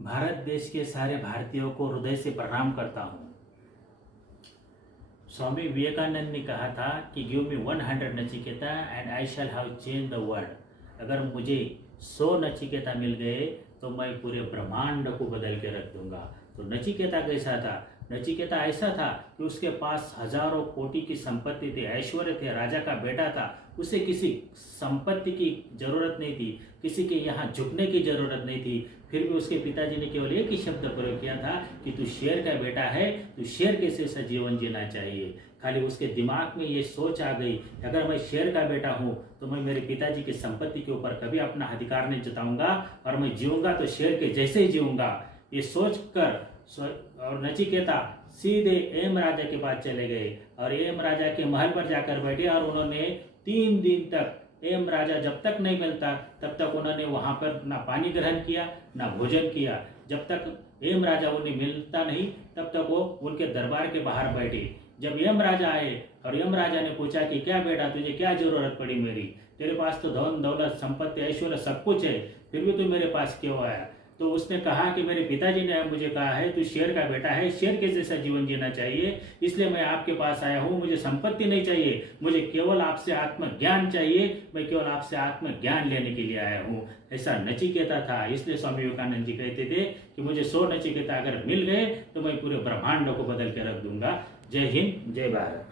भारत देश के सारे भारतीयों को हृदय से प्रणाम करता हूँ। स्वामी विवेकानंद ने कहा था कि give me 100 Nachiketa and I shall have change the world. अगर मुझे 100 नचिकेता मिल गए तो मैं पूरे ब्रह्मांड को बदल के रख दूंगा। तो नचिकेता कैसा था? नचिकेता ऐसा था कि उसके पास हजारों कोटि की संपत्ति थी, ऐश्वर्य थे, राजा का बेटा था। उसे किसी संपत्ति की जरूरत नहीं थी, किसी के यहाँ झुकने की जरूरत नहीं थी। फिर भी उसके पिताजी ने केवल एक ही शब्द प्रयोग किया था कि तू शेर का बेटा है, तू शेर के जैसा जीवन जीना चाहिए। खाली उसके दिमाग में ये सोच आ गई, अगर मैं शेर का बेटा हूँ तो मैं मेरे पिताजी की संपत्ति के ऊपर कभी अपना अधिकार नहीं जताऊंगा और मैं जीऊंगा तो शेर के जैसे ही जीऊंगा। ये सोच कर और नचिकेता सीधे एम राजा के पास चले गए और एम राजा के महल पर जाकर बैठे और उन्होंने 3 दिन तक एम राजा जब तक नहीं मिलता तब तक उन्होंने वहां पर ना पानी ग्रहण किया ना भोजन किया। जब तक एम राजा उन्हें मिलता नहीं तब तक वो उनके दरबार के बाहर बैठे। जब यम राजा आए और यम राजा ने पूछा कि क्या बेटा तुझे क्या जरूरत पड़ी मेरी, तेरे पास तो धन दौलत संपत्ति ऐश्वर्य सब कुछ है, फिर भी तू मेरे पास क्यों आया? तो उसने कहा कि मेरे पिताजी ने मुझे कहा है तू शेर का बेटा है, शेर के जैसा जीवन जीना चाहिए, इसलिए मैं आपके पास आया हूँ। मुझे संपत्ति नहीं चाहिए, मुझे केवल आपसे आत्मज्ञान चाहिए, मैं केवल आपसे आत्मज्ञान लेने के लिए आया हूँ। ऐसा नचिकेता था। इसलिए स्वामी विवेकानंद जी कहते थे कि मुझे 100 नचिकेता अगर मिल गए तो मैं पूरे ब्रह्मांड को बदल के रख दूंगा। जय हिंद, जय भारत।